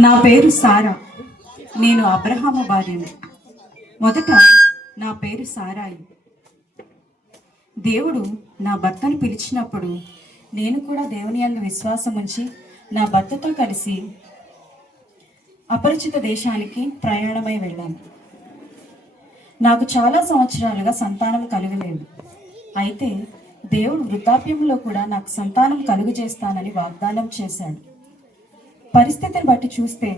నా పేరు సారా. నేను అబ్రహాము భార్యను. మొదట నా పేరు సారాయి. దేవుడు నా భర్తను పిలిచినప్పుడు నేను కూడా దేవుని యందు విశ్వాసం ఉంచి నా భర్తతో కలిసి అపరిచిత దేశానికి ప్రయాణమై వెళ్ళాను. నాకు చాలా సంవత్సరాలుగా సంతానం కలుగలేదు. అయితే దేవుడు వృద్ధాప్యంలో కూడా నాకు సంతానం కలుగు చేస్తానని వాగ్దానం చేశాడు. పరిస్థితిని బట్టి చూస్తే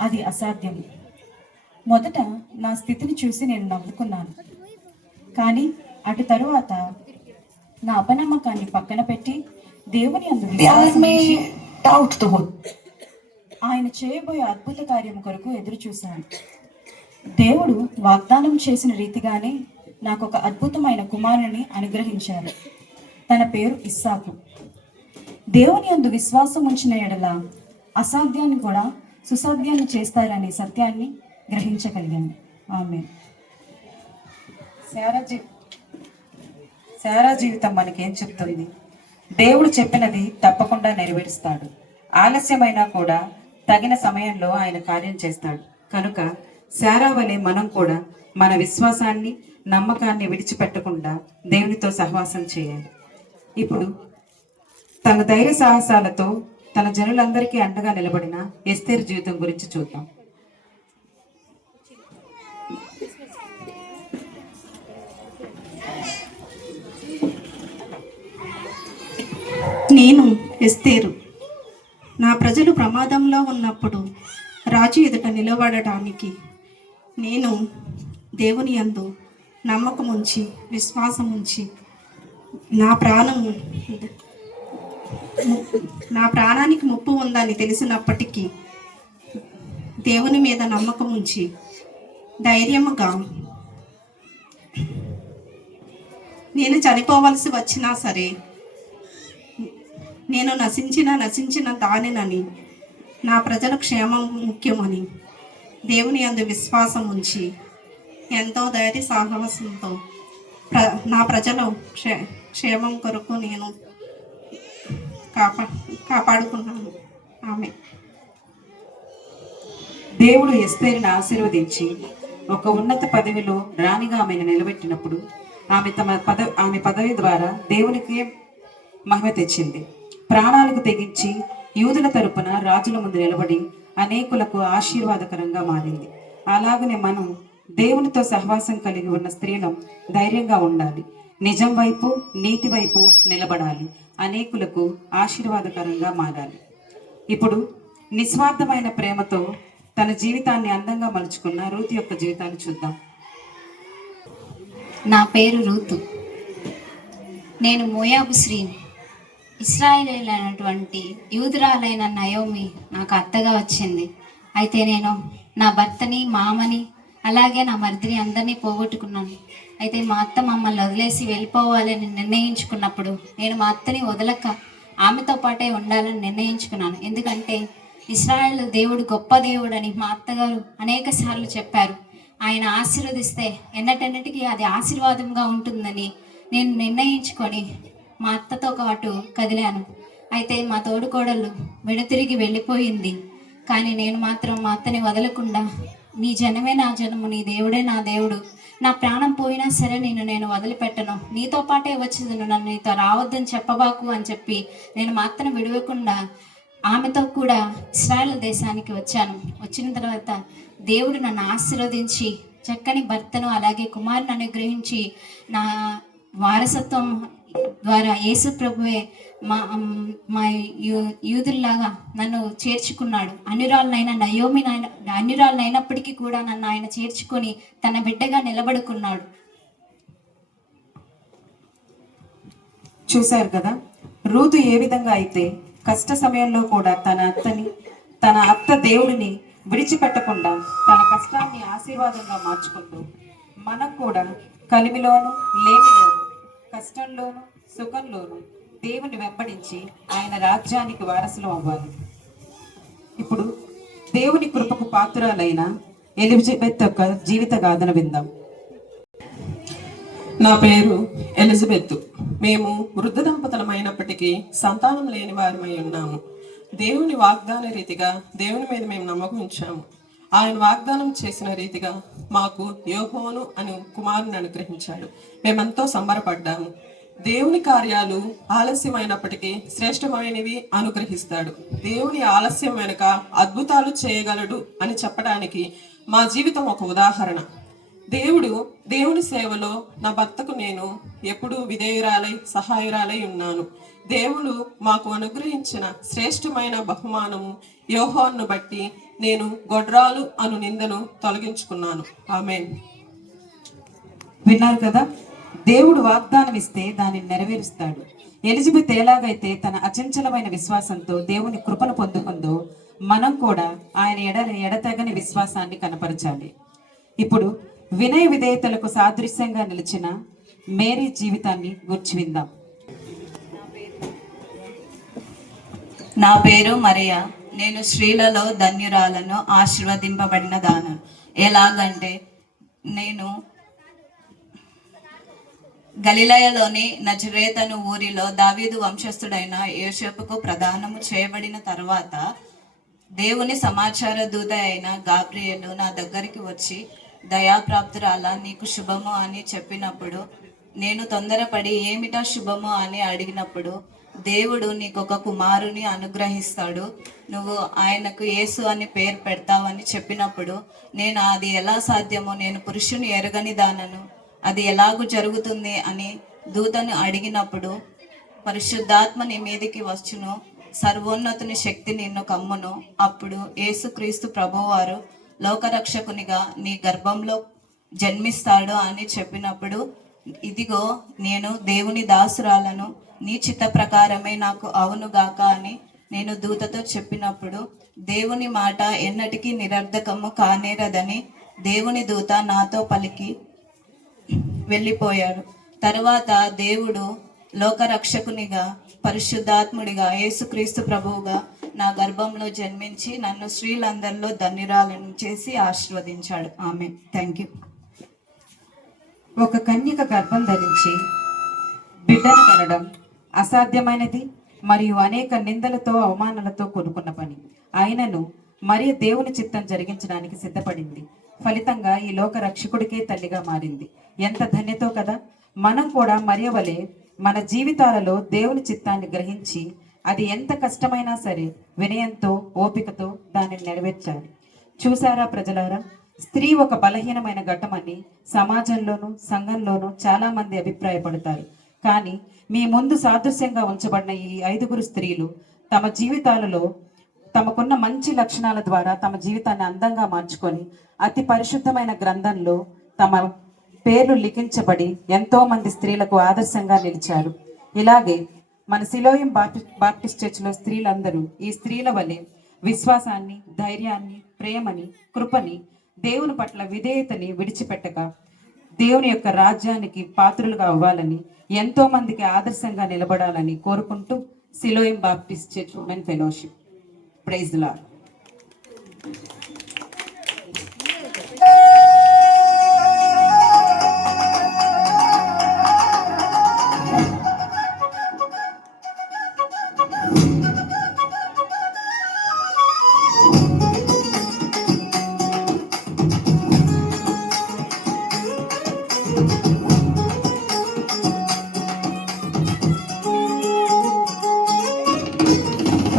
అది అసాధ్యం. మొదట నా స్థితిని చూసి నేను నవ్వుకున్నాను. కానీ అటు తరువాత నా అపనమ్మకాన్ని పక్కన పెట్టి దేవుని యందు విశ్వాసం ఉంచి ఆయన చేయబోయే అద్భుత కార్యం కొరకు ఎదురు చూశాను. దేవుడు వాగ్దానం చేసిన రీతిగానే నాకు ఒక అద్భుతమైన కుమారుని అనుగ్రహించారు. తన పేరు ఇస్సాకు. దేవుని యందు విశ్వాసం ఉంచిన ఎడల అసాధ్యాన్ని కూడా సుసాధ్యాన్ని చేస్తారనే సత్యాన్ని గ్రహించగలిగాను. ఆమేన్. శారా జీవితం మనకేం చెప్తుంది? దేవుడు చెప్పినది తప్పకుండా నెరవేరుస్తాడు. ఆలస్యమైనా కూడా తగిన సమయంలో ఆయన కార్యం చేస్తాడు. కనుక శారా వలె మనం కూడా మన విశ్వాసాన్ని, నమ్మకాన్ని విడిచిపెట్టకుండా దేవునితో సహవాసం చేయాలి. ఇప్పుడు తన ధైర్య సాహసాలతో తన జనులందరికీ అండగా నిలబడిన ఎస్తేరు జీవితం గురించి చూద్దాం. నేను ఎస్తేరు. నా ప్రజలు ప్రమాదంలో ఉన్నప్పుడు రాజు ఎదుట నిలబడటానికి నేను దేవుని యందు నమ్మకం ఉంచి విశ్వాసం ఉంచి నా ప్రాణానికి ముప్పు ఉందని తెలిసినప్పటికీ దేవుని మీద నమ్మకం ఉంచి ధైర్యముగా నేను చనిపోవలసి వచ్చినా సరే నేను నశించిన దానినని నా ప్రజల క్షేమం ముఖ్యమని దేవుని యందు విశ్వాసం ఉంచి ఎంతో ధైర్య సాహసంతో నా ప్రజలు క్షేమం కొరకు నేను కాపాడుకున్నాను. ఆమె దేవుడు ఎస్తేరుని ఆశీర్వదించి ఒక ఉన్నత పదవిలో రాణిగా ఆమెను నిలబెట్టినప్పుడు ఆమె పదవి ద్వారా దేవునికి మహిమ తెచ్చింది. ప్రాణాలకు తెగించి యూదుల తరపున రాజుల ముందు నిలబడి అనేకులకు ఆశీర్వాదకరంగా మారింది. అలాగనే మనం దేవునితో సహవాసం కలిగి ఉన్న స్త్రీలం ధైర్యంగా ఉండాలి. నిజం వైపు, నీతి వైపు నిలబడాలి. అనేకులకు ఆశీర్వాదకరంగా మారాలి. ఇప్పుడు నిస్వార్థమైన ప్రేమతో తన జీవితాన్ని అందంగా మలుచుకున్న రూతు యొక్క జీవితాన్ని చూద్దాం. నా పేరు రూతు. నేను మోయాబు స్త్రీని. ఇశ్రాయేలీయులైనటువంటి యూదురాలైన నయోమి నాకు అత్తగా వచ్చింది. అయితే నేను నా భర్తని, మామని, అలాగే నా మరిదిని అందరినీ పోగొట్టుకున్నాను. అయితే మా అత్త మమ్మల్ని వదిలేసి వెళ్ళిపోవాలని నిర్ణయించుకున్నప్పుడు నేను మా అత్తని వదలక ఆమెతో పాటే ఉండాలని నిర్ణయించుకున్నాను. ఎందుకంటే ఇశ్రాయేలు దేవుడు గొప్ప దేవుడు అని మా అత్తగారు అనేక సార్లు చెప్పారు. ఆయన ఆశీర్వదిస్తే ఎన్నటన్నిటికీ అది ఆశీర్వాదంగా ఉంటుందని నేను నిర్ణయించుకొని మా అత్తతో పాటు కదిలాను. అయితే మా తోడుకోడళ్ళు వెనుతిరిగి వెళ్ళిపోయింది. కానీ నేను మాత్రం మా అత్తని వదలకుండా నీ జనమే నా జనము, నీ దేవుడే నా దేవుడు, నా ప్రాణం పోయినా సరే నేను వదిలిపెట్టను, నీతో పాటే వచ్చేది, నన్ను నీతో రావద్దని చెప్పబాకు అని చెప్పి నేను మా అత్తను విడవకుండా ఆమెతో కూడా ఇశ్రాయేలు దేశానికి వచ్చాను. వచ్చిన తర్వాత దేవుడు నన్ను ఆశీర్వదించి చక్కని భర్తను అలాగే కుమారుని అనుగ్రహించి నా వారసత్వం ద్వారా యేసు ప్రభువే మా యూదుల్లాగా నన్ను చేర్చుకున్నాడు. అన్యురాలైనప్పటికీ కూడా నన్ను ఆయన చేర్చుకొని తన బిడ్డగా నిలబడుకున్నాడు. చూశారు కదా, రూతు ఏ విధంగా అయితే కష్ట సమయంలో కూడా తన అత్త దేవుడిని విడిచిపెట్టకుండా తన కష్టాన్ని ఆశీర్వాదంగా మార్చుకుంటూ మనం కూడా కలిమిలోను లేమిలోను, కష్టంలోను సుఖంలోను దేవుని వెంబడించి ఆయన రాజ్యానికి వారసులు అవ్వాలి. ఇప్పుడు దేవుని కృపకు పాత్రురాలైన ఎలిజబెత్ యొక్క జీవిత గాథను విందాం. నా పేరు ఎలిజబెత్. మేము వృద్ధ దంపతులమైనప్పటికీ సంతానం లేని వారమై ఉన్నాము. దేవుని వాగ్దాన రీతిగా దేవుని మీద మేము నమ్మకం ఉంచాము. ఆయన వాగ్దానం చేసిన రీతిగా మాకు యోహోను అని కుమారుని అనుగ్రహించాడు. మేమెంతో సంబరపడ్డాము. దేవుని కార్యాలు ఆలస్యమైనప్పటికీ శ్రేష్టమైనవి అనుగ్రహిస్తాడు. దేవుని ఆలస్యం వెనుక అద్భుతాలు చేయగలడు అని చెప్పడానికి మా జీవితం ఒక ఉదాహరణ. దేవుని సేవలో నా భర్తకు నేను ఎప్పుడూ విధేయురాలై సహాయురాలై ఉన్నాను. దేవుడు మాకు అనుగ్రహించిన శ్రేష్టమైన బహుమానము యోహానును బట్టి నేను గొడ్రాలు అను నిందను తొలగించుకున్నాను. ఆమేన్. విన్నారు కదా, దేవుడు వాగ్దానం ఇస్తే దానిని నెరవేరుస్తాడు. ఎలిజబెత్ ఎలాగైతే తన అచంచలమైన విశ్వాసంతో దేవుని కృపను పొందుకుందో మనం కూడా ఆయన ఎడతెగని విశ్వాసాన్ని కనపరచాలి. ఇప్పుడు వినయ విధేయతలకు సాదృశ్యంగా నిలిచిన మేరీ జీవితాన్ని గుర్చి విందాం. నా పేరు మరియా. నేను స్త్రీలలో ధన్యురాలను, ఆశీర్వదింపబడిన దానం. ఎలాగంటే నేను గలిలయలోని నజరేతను ఊరిలో దావీదు వంశస్థుడైన యోసేపుకు ప్రదానము చేయబడిన తర్వాత దేవుని సమాచార దూత అయిన గాబ్రియేలు నా దగ్గరికి వచ్చి, దయాప్రాప్తురాలా, నీకు శుభము అని చెప్పినప్పుడు నేను తొందరపడి ఏమిటా శుభము అని అడిగినప్పుడు, దేవుడు నీకొక కుమారుని అనుగ్రహిస్తాడు, నువ్వు ఆయనకు యేసు అని పేరు పెడతావని చెప్పినప్పుడు నేను అది ఎలా సాధ్యమో, నేను పురుషుని ఎరగని దానను, అది ఎలాగూ జరుగుతుంది అని దూతను అడిగినప్పుడు, పరిశుద్ధాత్మ నీ మీదికి వచ్చును, సర్వోన్నతుని శక్తి నిన్ను కమ్మును, అప్పుడు యేసుక్రీస్తు ప్రభువారు లోకరక్షకునిగా నీ గర్భంలో జన్మిస్తాడు అని చెప్పినప్పుడు, ఇదిగో నేను దేవుని దాసురాలను, నీ చిత్త ప్రకారమే నాకు అవునుగాక అని నేను దూతతో చెప్పినప్పుడు, దేవుని మాట ఎన్నటికీ నిరర్ధకము కానేరదని దేవుని దూత నాతో పలికి వెళ్ళిపోయాడు. తరువాత దేవుడు లోకరక్షకునిగా, పరిశుద్ధాత్ముడిగా, యేసుక్రీస్తు ప్రభువుగా నా గర్భంలో జన్మించి నన్ను స్త్రీలందరిలో ధన్యురాలను చేసి ఆశీర్వదించాడు. ఆమె. Thank you. ఒక కన్యక గర్భం ధరించి బిడ్డను కనడం అసాధ్యమైనది మరియు అనేక నిందలతో అవమానాలతో కూడుకున్న పని. అయినను మరియ దేవుని చిత్తం జరిగించడానికి సిద్ధపడింది. ఫలితంగా ఈ లోక రక్షకుడికే తల్లిగా మారింది. ఎంత ధన్యతో కదా. మనం కూడా మరియ వలె మన జీవితాలలో దేవుని చిత్తాన్ని గ్రహించి అది ఎంత కష్టమైనా సరే వినయంతో, ఓపికతో దానిని నెరవేర్చాలి. చూసారా ప్రజలారా, స్త్రీ ఒక బలహీనమైన ఘట్టమని సమాజంలోనూ సంఘంలోనూ చాలా మంది అభిప్రాయపడతారు. కానీ మీ ముందు సాదృశ్యంగా ఉంచబడిన ఈ 5 స్త్రీలు తమ జీవితాలలో తమకున్న మంచి లక్షణాల ద్వారా తమ జీవితాన్ని అందంగా మార్చుకొని అతి పరిశుద్ధమైన గ్రంథంలో తమ పేర్లు లిఖించబడి ఎంతో మంది స్త్రీలకు ఆదర్శంగా నిలిచారు. ఇలాగే మన సిలోయం బాప్టిస్ట్ చర్చ్లో స్త్రీలందరూ ఈ స్త్రీల వలె విశ్వాసాన్ని, ధైర్యాన్ని, ప్రేమని, కృపని, దేవుని పట్ల విధేయతని విడిచిపెట్టక దేవుని యొక్క రాజ్యానికి పాత్రులుగా అవ్వాలని, ఎంతో మందికి ఆదర్శంగా నిలబడాలని కోరుకుంటూ Siloam baptist church women fellowship. Praise the lord.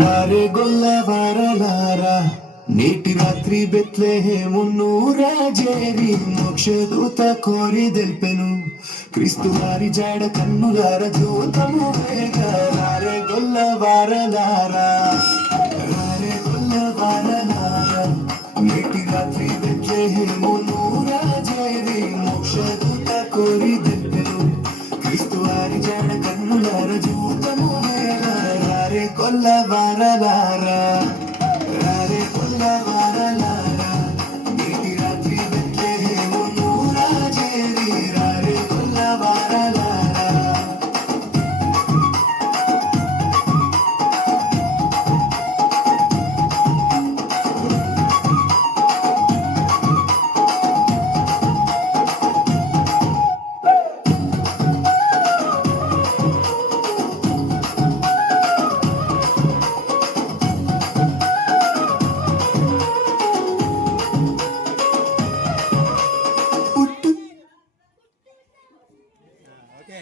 రారే గొల్లవారలారా, నేటి రాత్రి బెత్లెహేమును రాజేరి మోక్షదూత కోరి దెల్పెను, క్రీస్తు వారి జాడ కన్నులార దూతము వేగ. రారే గొల్లవారలారా, రారే గొల్లవారలారా, నేటి రాత్రి బెత్లెహేమును రాజేరి మోక్షదూత కోరి దెల్పెను, క్రీస్తు వారి జాడ కన్నులార దూతము వేగ. రారే గొల్లవారలారా, రారే గొల్లవారలారా, నేటి రాత్రి బెత్లెహేమును రాజేరి. రారే గొల్లవారలారా. ఓకే